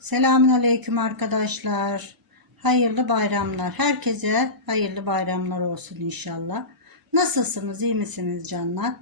Selamünaleyküm arkadaşlar. Hayırlı bayramlar. Herkese hayırlı bayramlar olsun inşallah. Nasılsınız? iyi misiniz canlar?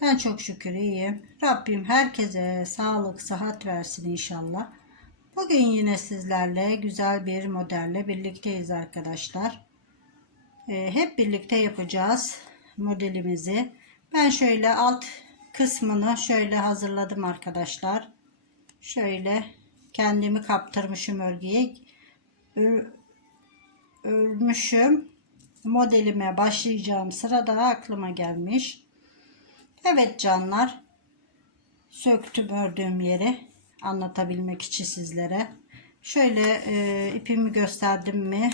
Ben çok şükür iyiyim. Rabbim herkese sağlık, sıhhat versin inşallah. Bugün yine sizlerle güzel bir modelle birlikteyiz arkadaşlar. Ee, hep birlikte yapacağız modelimizi. Ben şöyle alt kısmını şöyle hazırladım arkadaşlar. Şöyle kendimi kaptırmışım örgüye. Ör, örmüşüm. Modelime başlayacağım sırada aklıma gelmiş. Evet canlar. Söktüm ördüğüm yeri anlatabilmek için sizlere. Şöyle e, ipimi gösterdim mi?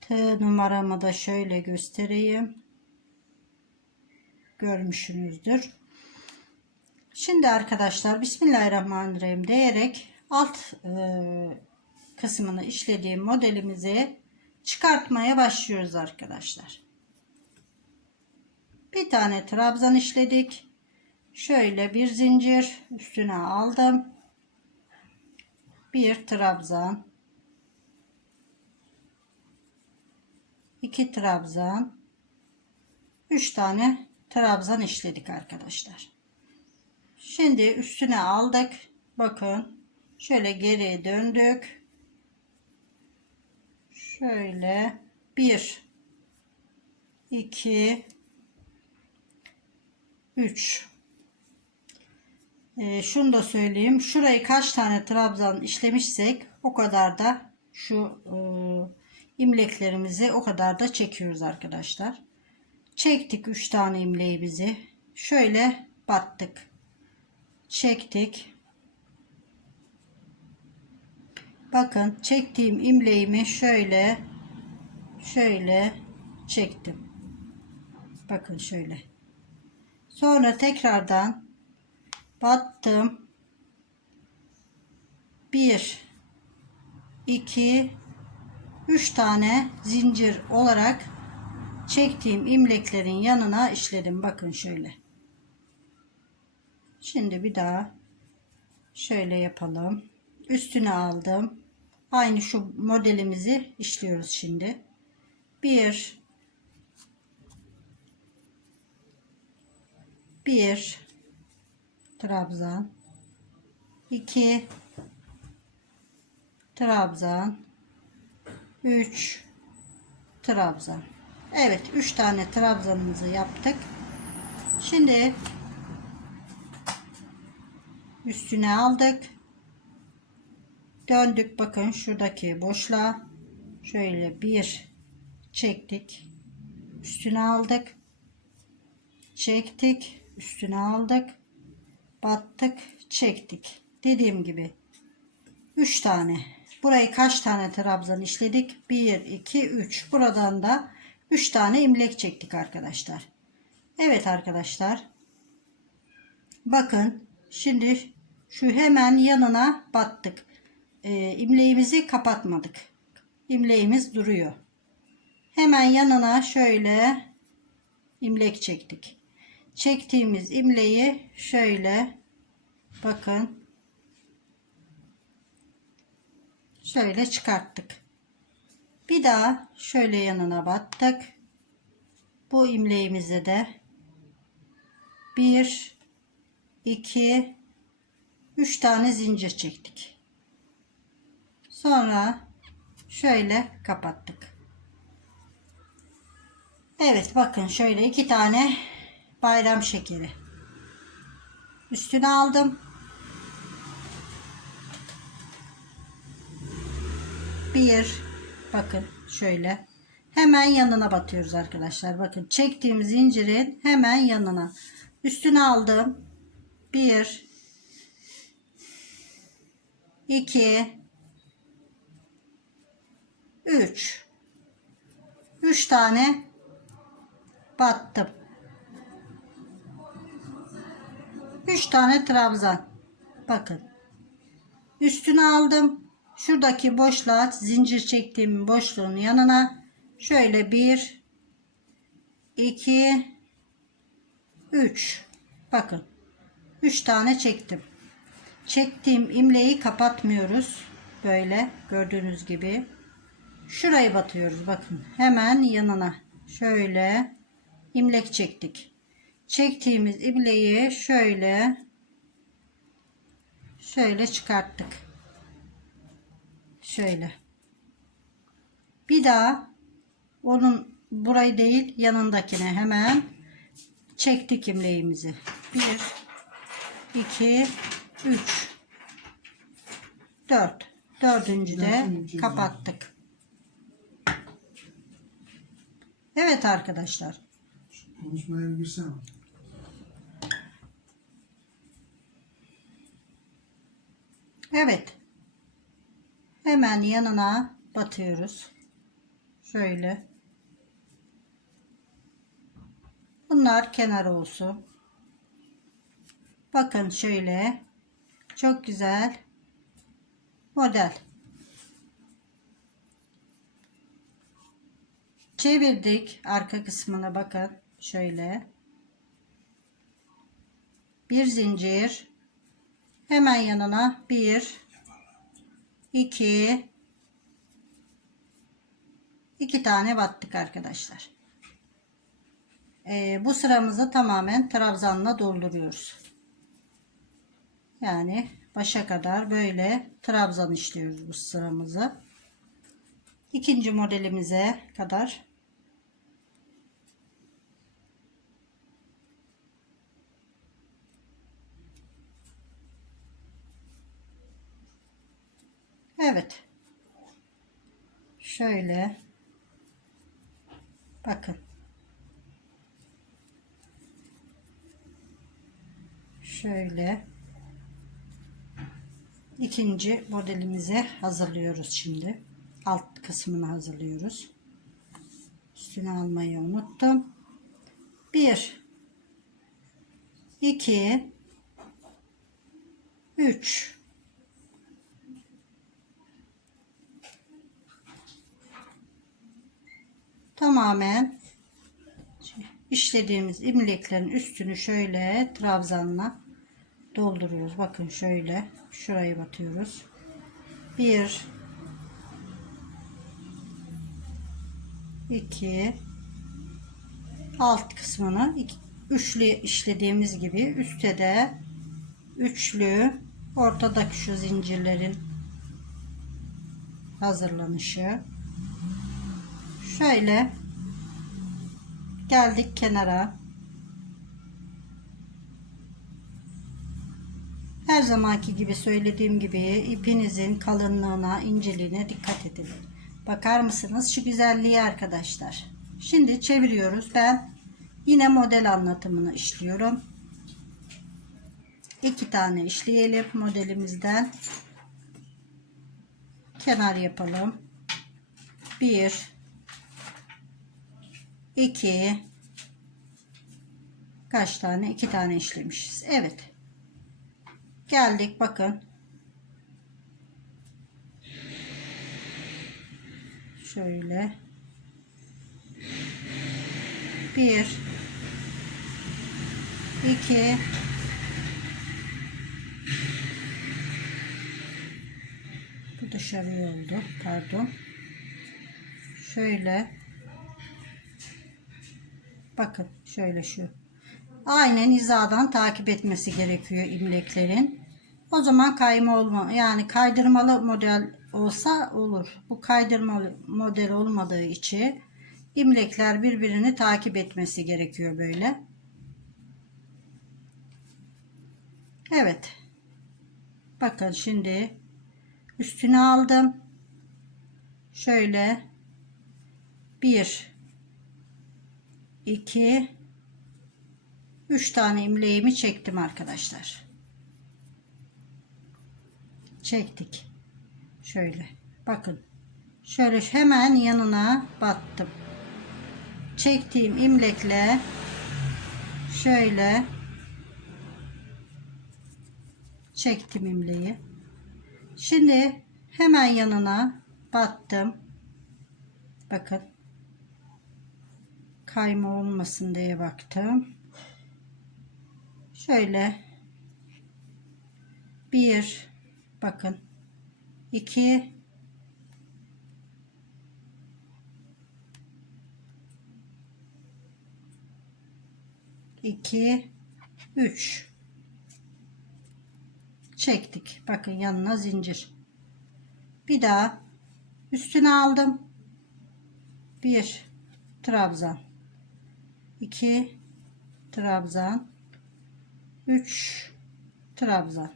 Tığ numaramı da şöyle göstereyim. Görmüşsünüzdür. Şimdi arkadaşlar Bismillahirrahmanirrahim diyerek alt e, kısmını işlediğim modelimizi çıkartmaya başlıyoruz arkadaşlar. Bir tane trabzan işledik. Şöyle bir zincir üstüne aldım. Bir trabzan. iki trabzan. Üç tane trabzan işledik arkadaşlar. Şimdi üstüne aldık. Bakın. Şöyle geriye döndük. Şöyle bir, iki, üç. Ee, şunu da söyleyeyim. Şurayı kaç tane trabzan işlemişsek o kadar da şu e, imleklerimizi o kadar da çekiyoruz arkadaşlar. Çektik 3 tane imleğimizi. Şöyle battık. Çektik. Bakın çektiğim imleğimi şöyle şöyle çektim. Bakın şöyle. Sonra tekrardan battım. 1 2 3 tane zincir olarak çektiğim imleklerin yanına işledim. Bakın şöyle. Şimdi bir daha şöyle yapalım. Üstüne aldım. Aynı şu modelimizi işliyoruz şimdi. Bir bir trabzan 2 trabzan 3 trabzan Evet 3 tane trabzanımızı yaptık şimdi üstüne aldık. Döndük bakın şuradaki boşluğa. Şöyle bir çektik. Üstüne aldık. Çektik üstüne aldık. Battık çektik. Dediğim gibi 3 tane. Burayı kaç tane trabzan işledik? 1 2 3 buradan da 3 tane imlek çektik arkadaşlar. Evet arkadaşlar. Bakın şimdi şu hemen yanına battık. E, imleğimizi kapatmadık. İmleğimiz duruyor. Hemen yanına şöyle imlek çektik. Çektiğimiz imleği şöyle bakın. Şöyle çıkarttık. Bir daha şöyle yanına battık. Bu imleğimize de 1 2 3 tane zincir çektik. Sonra şöyle kapattık. Evet bakın şöyle iki tane bayram şekeri. Üstüne aldım. Bir bakın şöyle hemen yanına batıyoruz arkadaşlar. Bakın çektiğim zincirin hemen yanına. Üstüne aldım. Bir iki üç üç tane battım. 3 tane trabzan. Bakın. Üstüne aldım. Şuradaki boşluğa zincir çektiğim boşluğun yanına şöyle 1 2 3 bakın 3 tane çektim. çektiğim imleği kapatmıyoruz. Böyle gördüğünüz gibi. Şurayı batıyoruz bakın. Hemen yanına şöyle imlek çektik. Çektiğimiz imleği şöyle şöyle çıkarttık. Şöyle. Bir daha onun burayı değil yanındakine hemen çektik imleğimizi. 1 2 3 4 dördüncü de kapattık. Evet arkadaşlar. Konuşmaya bir girsene. Evet. Hemen yanına batıyoruz. Şöyle. Bunlar kenar olsun. Bakın şöyle. Çok güzel. Model. Çevirdik arka kısmına bakın. Şöyle. Bir zincir. Hemen yanına bir, iki, iki tane battık arkadaşlar. Ee, bu sıramızı tamamen trabzanla dolduruyoruz. Yani başa kadar böyle trabzan işliyoruz bu sıramızı. İkinci modelimize kadar Evet. Şöyle. Bakın. Şöyle. İkinci modelimize hazırlıyoruz şimdi. Alt kısmını hazırlıyoruz. Üstüne almayı unuttum. 1 2 3 tamamen işlediğimiz imleklerin üstünü şöyle trabzanla dolduruyoruz. Bakın şöyle şurayı batıyoruz. Bir iki alt kısmını iki, üçlü işlediğimiz gibi üstte de üçlü ortadaki şu zincirlerin hazırlanışı Şöyle geldik kenara. Her zamanki gibi söylediğim gibi ipinizin kalınlığına, inceliğine dikkat edin. Bakar mısınız şu güzelliği arkadaşlar. Şimdi çeviriyoruz. Ben yine model anlatımını işliyorum. İki tane işleyelim modelimizden. Kenar yapalım. Bir, 2 kaç tane? 2 tane işlemişiz. Evet. Geldik bakın. Şöyle. 1 2 Bu dışarıya oldu. Pardon. Şöyle Bakın şöyle şu. Aynen hizadan takip etmesi gerekiyor imleklerin. O zaman kayma olma yani kaydırmalı model olsa olur. Bu kaydırmalı model olmadığı için imlekler birbirini takip etmesi gerekiyor böyle. Evet. Bakın şimdi üstüne aldım. Şöyle bir 2 3 tane imleğimi çektim arkadaşlar. Çektik. Şöyle. Bakın. Şöyle hemen yanına battım. Çektiğim imlekle şöyle çektim imleği. Şimdi hemen yanına battım. Bakın kayma olmasın diye baktım. Şöyle Bir, bakın. iki, iki, üç. Çektik. Bakın yanına zincir. Bir daha üstüne aldım. Bir trabzan. iki trabzan. Üç trabzan.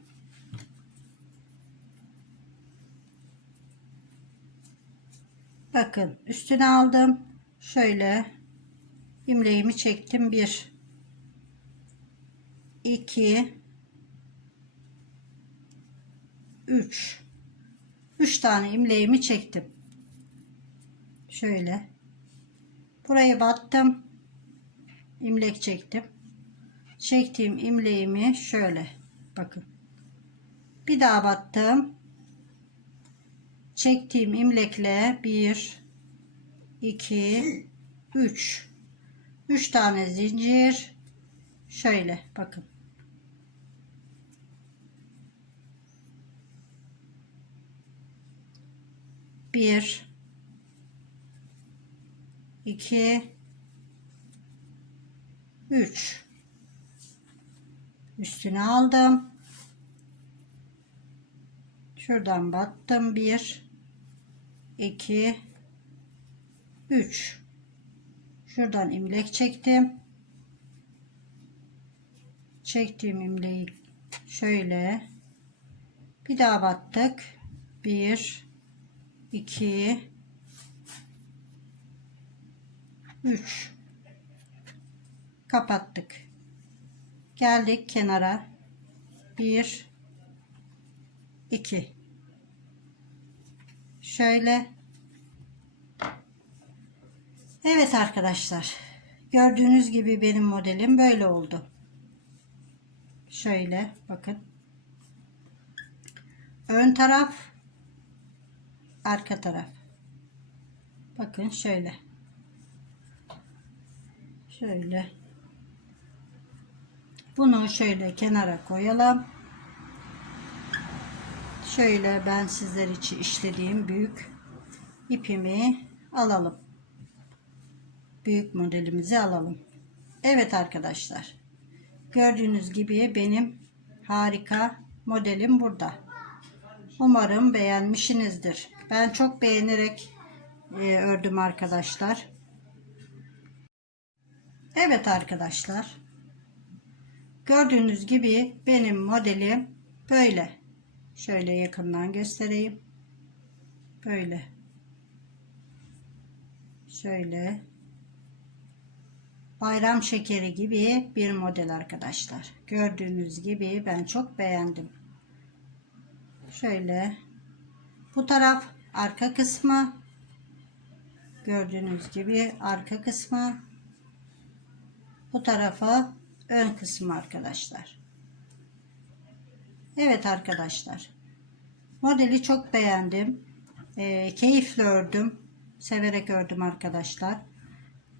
Bakın üstüne aldım. Şöyle imleğimi çektim. Bir, iki, üç. Üç tane imleğimi çektim. Şöyle. Buraya battım. imlek çektim. Çektiğim imleğimi şöyle. Bakın. Bir daha battım. Çektiğim imlekle 1 2 3 3 tane zincir şöyle bakın. Bir, iki, üç. Üstüne aldım. Şuradan battım. Bir, iki, üç. Şuradan imlek çektim. Çektiğim imleği şöyle bir daha battık. Bir, iki, üç. Kapattık. Geldik kenara. Bir, iki. Şöyle. Evet arkadaşlar. Gördüğünüz gibi benim modelim böyle oldu. Şöyle bakın. Ön taraf, arka taraf. Bakın şöyle. Şöyle. Bunu şöyle kenara koyalım. Şöyle ben sizler için işlediğim büyük ipimi alalım. Büyük modelimizi alalım. Evet arkadaşlar. Gördüğünüz gibi benim harika modelim burada. Umarım beğenmişsinizdir. Ben çok beğenerek e, ördüm arkadaşlar. Evet arkadaşlar. Gördüğünüz gibi benim modelim böyle. Şöyle yakından göstereyim. Böyle. Şöyle. Bayram şekeri gibi bir model arkadaşlar. Gördüğünüz gibi ben çok beğendim. Şöyle. Bu taraf arka kısmı. Gördüğünüz gibi arka kısmı. Bu tarafa ön kısmı arkadaşlar. Evet arkadaşlar. Modeli çok beğendim. E, keyifle ördüm. Severek ördüm arkadaşlar.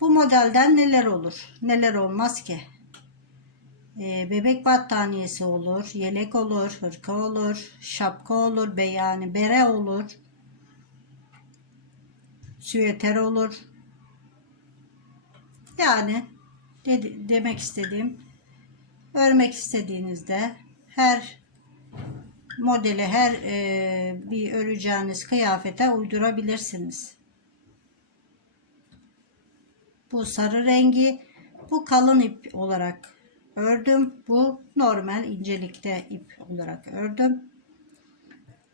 Bu modelden neler olur? Neler olmaz ki? E, bebek battaniyesi olur. Yelek olur. Hırka olur. Şapka olur. Be, yani bere olur. Süveter olur. Yani dedi, demek istediğim örmek istediğinizde her modeli her e, bir öreceğiniz kıyafete uydurabilirsiniz. Bu sarı rengi bu kalın ip olarak ördüm. Bu normal incelikte ip olarak ördüm.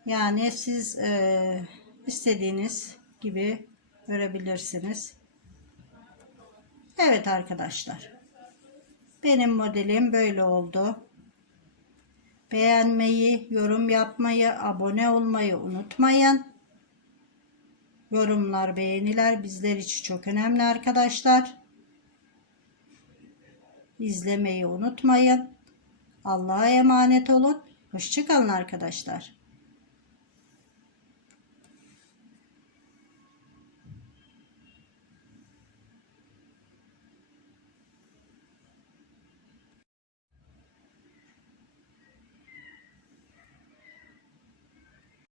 Yani siz e, istediğiniz gibi örebilirsiniz. Evet arkadaşlar. Benim modelim böyle oldu. Beğenmeyi, yorum yapmayı, abone olmayı unutmayın. Yorumlar, beğeniler bizler için çok önemli arkadaşlar. İzlemeyi unutmayın. Allah'a emanet olun. Hoşçakalın arkadaşlar.